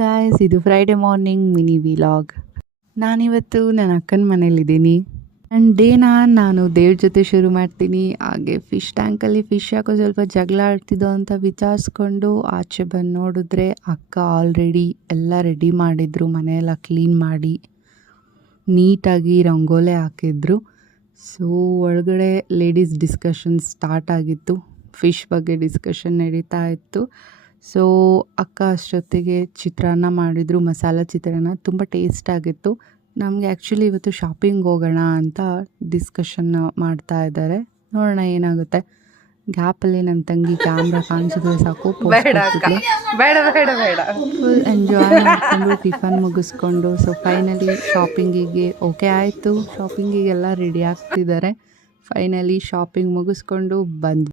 Guys, ಇದು Friday morning mini vlog. ನಾನಿವತ್ತು ನನ್ನ ಅಕ್ಕನ ಮನೇಲಿದ್ದೀನಿ. ಆ್ಯಂಡ್ ಡೇನ ನಾನು ದೇವ್ರ ಜೊತೆ ಶುರು ಮಾಡ್ತೀನಿ. ಹಾಗೆ ಫಿಶ್ ಟ್ಯಾಂಕಲ್ಲಿ ಫಿಶ್ ಯಾಕೋ ಸ್ವಲ್ಪ ಜಗಳ ಆಡ್ತಿದ್ದೋ ಅಂತ ವಿಚಾರಿಸ್ಕೊಂಡು ಆಚೆ ಬಂದು ನೋಡಿದ್ರೆ ಅಕ್ಕ ಆಲ್ರೆಡಿ ಎಲ್ಲ ರೆಡಿ ಮಾಡಿದ್ರು. ಮನೆಯೆಲ್ಲ ಕ್ಲೀನ್ ಮಾಡಿ ನೀಟಾಗಿ ರಂಗೋಲೆ ಹಾಕಿದ್ರು. ಸೊ ಒಳಗಡೆ ಲೇಡೀಸ್ ಡಿಸ್ಕಷನ್ ಸ್ಟಾರ್ಟ್ ಆಗಿತ್ತು. ಫಿಶ್ ಬಗ್ಗೆ ಡಿಸ್ಕಷನ್ ನಡೀತಾ ಇತ್ತು. ಸೊ ಅಕ್ಕ ಅಷ್ಟೊತ್ತಿಗೆ ಚಿತ್ರಾನ್ನ ಮಾಡಿದರು, ಮಸಾಲ ಚಿತ್ರಾನ್ನ. ತುಂಬ ಟೇಸ್ಟ್ ಆಗಿತ್ತು. ನಮಗೆ ಆ್ಯಕ್ಚುಲಿ ಇವತ್ತು ಶಾಪಿಂಗ್ ಹೋಗೋಣ ಅಂತ ಡಿಸ್ಕಷನ್ ಮಾಡ್ತಾ ಇದ್ದಾರೆ. ನೋಡೋಣ ಏನಾಗುತ್ತೆ. ಗ್ಯಾಪಲ್ಲಿ ನನ್ನ ತಂಗಿ ಕ್ಯಾಮ್ರಾ ಕಾಣಿಸಿದ್ರೆ ಸಾಕು ಫುಲ್ ಎಂಜಾಯ್ ಮಾಡಿಕೊಂಡು ಟಿಫನ್ ಮುಗಿಸ್ಕೊಂಡು ಸೊ ಫೈನಲಿ ಶಾಪಿಂಗಿಗೆ ಓಕೆ ಆಯಿತು. ಶಾಪಿಂಗಿಗೆಲ್ಲ ರೆಡಿ ಆಗ್ತಿದ್ದಾರೆ. ಫೈನಲಿ ಶಾಪಿಂಗ್ ಮುಗಿಸ್ಕೊಂಡು ಬಂದ್ವಿ.